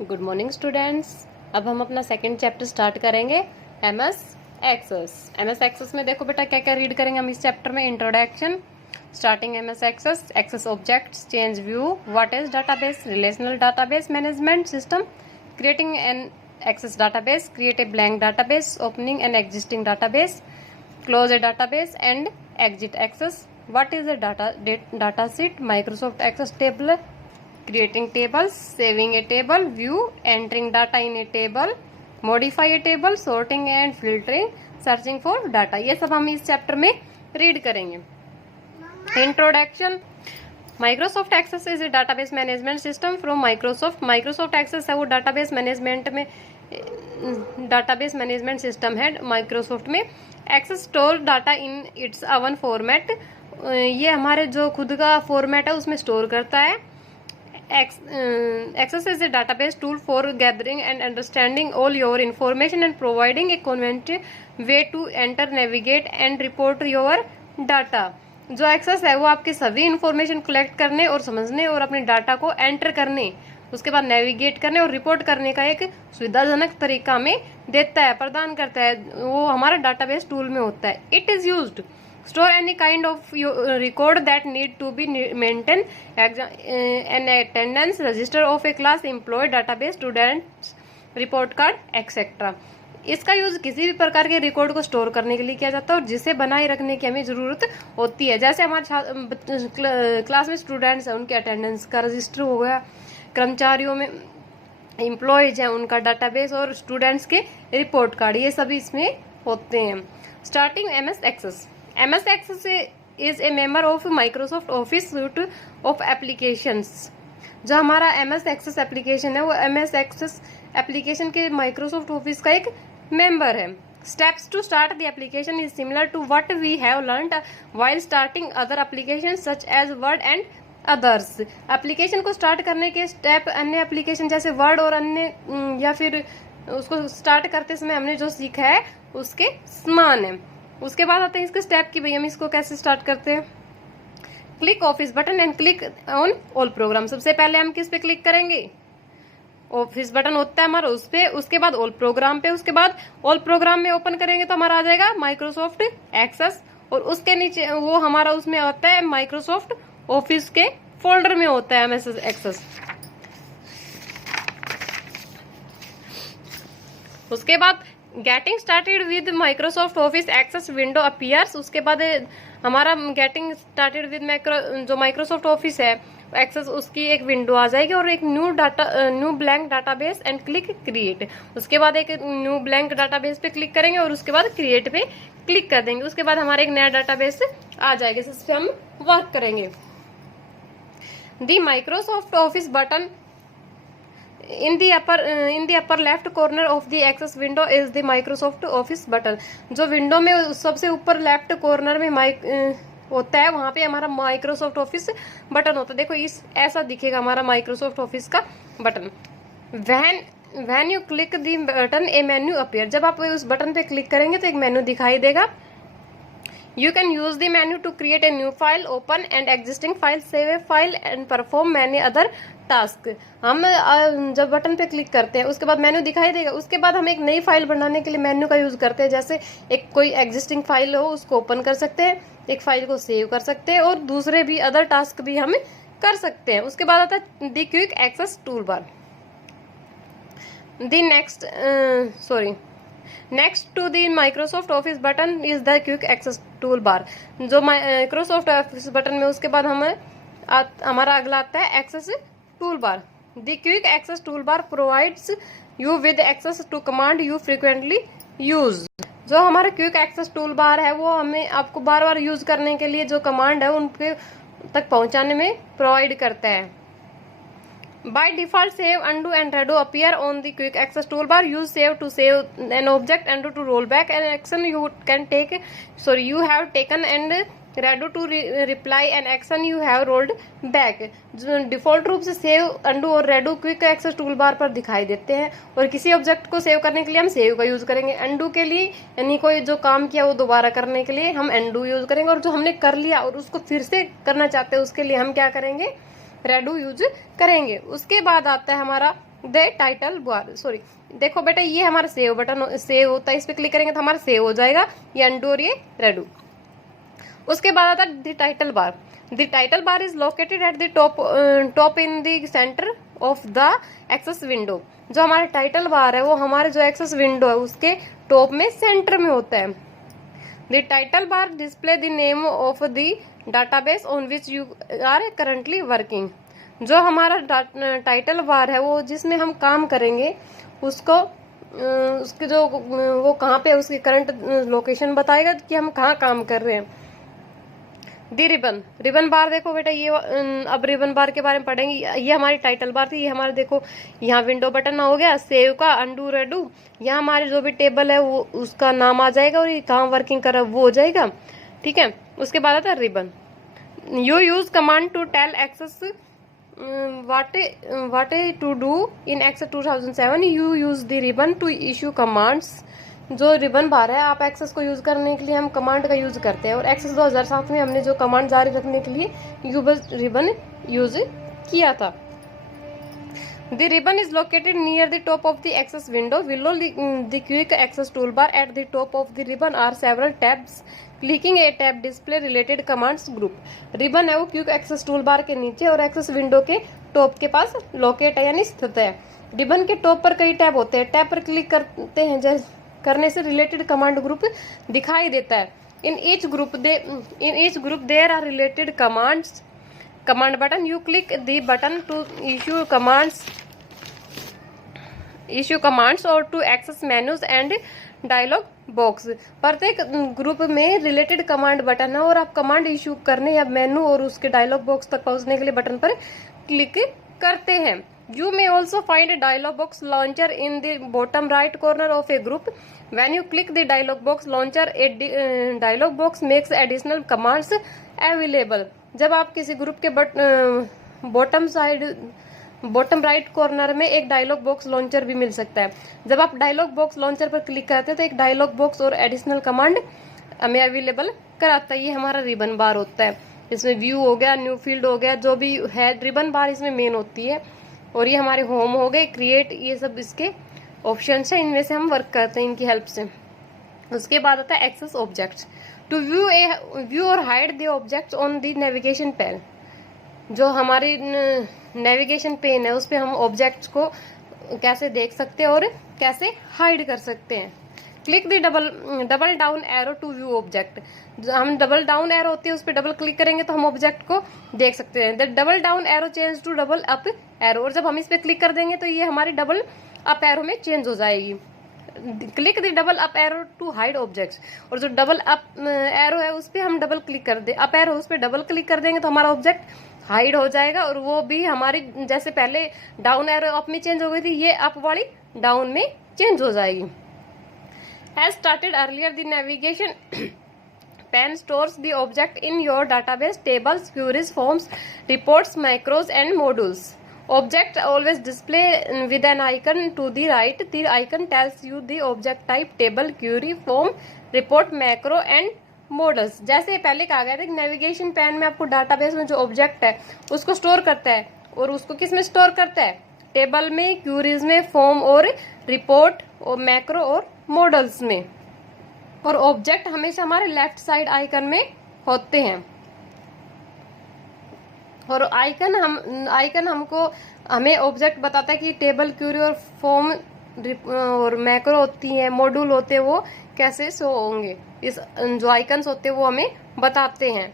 Good morning students. अब हम अपना सेकंड चैप्टर स्टार्ट करेंगे एमएस एक्सेस। एमएस एक्सेस में देखो बेटा क्या क्या रीड करेंगे हम इस चैप्टर में। Introduction, starting MS access, access objects, change view, what is database, relational database management system, creating an access database, create a blank database, opening an existing database, close a database and exit access, what is a data sheet, Microsoft Access table, creating tables, saving a table, view, entering data in a table, modify a table, sorting and filtering, searching for data। ये सब हम इस chapter में read करेंगे। Introduction, Microsoft access is a database management system from Microsoft. Microsoft access है वो database management system है Microsoft में। Access store data in its own format, ये हमारे जो खुद का फॉर्मेट है उसमें स्टोर करता है। Access is a database tool for gathering and understanding all your information and providing a convenient way to enter, navigate and report your data. जो एक्सेस है वो आपके सभी इंफॉर्मेशन कलेक्ट करने और समझने और अपने डाटा को एंटर करने, उसके बाद नेविगेट करने और रिपोर्ट करने का एक सुविधाजनक तरीका में देता है, प्रदान करता है। वो हमारा डाटाबेस टूल में होता है। It is used store any kind of record that need to be maintain, an attendance register of a class, employ, database, students, report card etcetera. इसका यूज किसी भी प्रकार के रिकॉर्ड को स्टोर करने के लिए किया जाता है और जिसे बनाए रखने की हमें जरूरत होती है। जैसे हमारे क्लास में स्टूडेंट्स हैं उनके अटेंडेंस का रजिस्टर हो गया, कर्मचारियों में एम्प्लॉयज हैं उनका डाटाबेस, और स्टूडेंट्स के रिपोर्ट कार्ड, ये सभी इसमें होते हैं। Starting MS access. MS access is a member of Microsoft office suite of applications. जो हमारा एमएस एक्सेस एप्लीकेशन है वो एमएस एक्सेस एप्लीकेशन के माइक्रोसॉफ्ट ऑफिस का एक मेंबर है। Steps to start the application is similar to what we have learned while starting other application such as word and others. Application को start करने के step अन्य एप्लीकेशन जैसे word और अन्य या फिर उसको स्टार्ट करते समय हमने जो सीखा है उसके समान है। उसके बाद आते हैं इसके स्टेप की, भाई हम इसको कैसे स्टार्ट करते हैं। Click office button and click on all programme. सबसे पहले हम किस पे क्लिक करेंगे, ऑफिस बटन होता है हमारा उस पे, उसके बाद ऑल प्रोग्राम पे, उसके बाद ऑल प्रोग्राम में ओपन करेंगे तो हमारा आ जाएगा माइक्रोसॉफ्ट एक्सेस, और उसके नीचे वो हमारा उसमें होता है माइक्रोसॉफ्ट ऑफिस के फोल्डर में होता है एमएस एक्सेस। उसके बाद getting started with Microsoft office access window appears. उसके बाद हमारा गेटिंग स्टार्टेड विद जो माइक्रोसॉफ्ट ऑफिस है एक्सेस, उसकी एक विंडो आ जाएगी और एक new blank database and click create. उसके बाद एक न्यू ब्लैंक डाटाबेस पे क्लिक करेंगे और उसके बाद क्रिएट पे क्लिक कर देंगे। उसके बाद हमारा एक नया डाटाबेस आ जाएगा, जिस पे हम वर्क करेंगे। The Microsoft office button in the upper left corner of the access window is the Microsoft Office button। जो विंडो में सबसे ऊपर लेफ्ट कॉर्नर में होता है वहां पे हमारा माइक्रोसॉफ्ट ऑफिस बटन होता है। देखो इस ऐसा दिखेगा हमारा माइक्रोसॉफ्ट ऑफिस का button. When you click the button A menu appear. जब आप उस बटन पे क्लिक करेंगे तो एक मेन्यू दिखाई देगा। You can use the menu to create a new file, open an existing file, save a file and perform many other task। हम जब बटन पे क्लिक करते हैं उसके बाद मेन्यू दिखाई देगा। उसके बाद हम एक नई फाइल बनाने के लिए मेन्यू का यूज करते हैं। जैसे एक कोई एग्जिस्टिंग फाइल हो उसको ओपन कर सकते हैं, एक फाइल को सेव कर सकते हैं और दूसरे भी अदर टास्क भी हम कर सकते हैं। उसके बाद आता है the quick access tool bar. Next to the Microsoft office button is the quick access tool bar. जो माइक्रोसॉफ्ट ऑफिस बटन में उसके बाद हमारा अगला आता है access tool bar. The quick access tool bar provides you with access to command you frequently use. जो हमारा क्विक एक्सेस टूल बार है वो हमें आपको बार बार यूज करने के लिए जो कमांड है उनके तक पहुंचाने में प्रोवाइड करता है। By default, save, undo, and redo appear on the quick access toolbar. Use save to save an object, undo to roll back an action you have taken, and redo to reply an action you have rolled back। Default रूप से save, undo और redo quick access tool bar पर दिखाई देते हैं, और किसी object को सेव करने के लिए हम सेव का यूज करेंगे। अंडू के लिए यानी कोई जो काम किया वो दोबारा करने के लिए हम अंडू यूज करेंगे, और जो हमने कर लिया और उसको फिर से करना चाहते हैं उसके लिए हम क्या करेंगे, रेडो यूज करेंगे। उसके बाद आता है हमारा द टाइटल बार, सॉरी देखो बेटा ये हमारा सेव बटन सेव होता है, इस पे क्लिक करेंगे तो हमारा सेव हो जाएगा, ये अंडू और ये रेडू। उसके बाद आता है the title bar. The title bar is located at the top in the centre of the access window. जो हमारा टाइटल बार है वो हमारे जो एक्सेस विंडो है उसके टॉप में सेंटर में होता है। The title bar display the name of the database on which you are currently working. जो हमारा टाइटल बार है वो जिसमें हम काम करेंगे उसको उसके जो वो कहाँ पे उसकी करंट लोकेशन बताएगा कि हम कहाँ काम कर रहे हैं। दी रिबन, रिबन बार देखो बेटा ये अब रिबन बार के बारे में पढ़ेंगे। ये हमारी टाइटल बार थी, ये हमारे देखो यहाँ विंडो बटन हो गया, सेव का, अंडू रेडू, यहाँ हमारे जो भी टेबल है वो उसका नाम आ जाएगा और ये कहाँ वर्किंग कर रहा है वो हो जाएगा, ठीक है। उसके बाद आता है ribbon. You use command to tell access what to do in Access 2007 you use the ribbon to issue commands। जो रिबन बार है आप एक्सेस को यूज करने के लिए हम कमांड का यूज करते हैं, और एक्सेस 2007 में हमने जो कमांड जारी रखने के लिए रिबन यूज किया था। The ribbon is located near the top of the access window. Below the quick access toolbar at the top of the ribbon are several tabs. Clicking a tab display related commands group. Ribbon है वो quick access tool बार के नीचे और access window के top के पास locate है यानी स्थित है। रिबन के टॉप पर कई टैब होते हैं, टैब पर क्लिक करते हैं करने से रिलेटेड कमांड ग्रुप दिखाई देता है। In each group there are related commands. Command button, you click the button to issue commands और to access menus and dialog box. प्रत्येक ग्रुप में रिलेटेड कमांड बटन है और आप कमांड इश्यू करने या मेनू और उसके डायलॉग बॉक्स तक पहुंचने के लिए बटन पर क्लिक करते हैं। You may also find dialog box launcher in the bottom right corner of a group. When you click the dialog box launcher a dialog box makes additional commands available. जब आप किसी group के bottom right corner में एक dialogue box launcher भी मिल सकता है। जब आप डायलॉग बॉक्स लॉन्चर पर क्लिक करते हैं तो एक डायलॉग बॉक्स और एडिशनल कमांड हमें अवेलेबल कराता है। ये हमारा रिबन बार होता है। इसमें व्यू हो गया, न्यू फील्ड हो गया, जो भी है रिबन बार इसमें मेन होती है। और ये हमारे होम हो गए, क्रिएट, ये सब इसके ऑप्शन है, इनमें से हम वर्क करते हैं इनकी हेल्प से। उसके बाद आता है एक्सेस ऑब्जेक्ट्स। टू व्यू और hide the objects on the navigation pan. जो हमारी नेविगेशन पेन है उस पर हम ऑब्जेक्ट्स को कैसे देख सकते हैं और कैसे हाइड कर सकते हैं। Click the double down arrow to view object. हम डबल डाउन एरो होती है उस पर डबल क्लिक करेंगे तो हम ऑब्जेक्ट को देख सकते हैं। The double down arrow change to double up arrow, और जब हम इस पर क्लिक कर देंगे तो ये हमारी डबल अप एरो में चेंज हो जाएगी। Click the double up arrow to hide objects, और जो डबल अप एरो है उस पर हम डबल क्लिक कर दे, अप एरो उस पर डबल क्लिक कर देंगे तो हमारा ऑब्जेक्ट हाइड हो जाएगा, और वो भी हमारी जैसे पहले डाउन एरो अप में चेंज हो गई थी, ये अप वाली डाउन में चेंज हो जाएगी। As stated earlier, the navigation pane stores the object in your database, tables, queries, forms, reports, macros, and modules. Object always display with an icon to the right. The icon tells you the object type, table, query, form, report, macro, and models. जैसे पहले कहा गया था कि navigation pan में आपको database में जो ऑब्जेक्ट है उसको स्टोर करता है, और उसको किस में स्टोर करता है, टेबल में, क्यूरीज में, फॉर्म और रिपोर्ट और मैक्रो और मॉडल्स में। और ऑब्जेक्ट हमेशा हमारे लेफ्ट साइड आइकन में होते हैं। और आइकन हमको हमें ऑब्जेक्ट बताता है कि टेबल, क्यूरी और फॉर्म और मैक्रो होती हैं, मॉड्यूल होते हैं, वो कैसे शो होंगे। इस जो आइकन्स होते हैं वो हमें बताते हैं।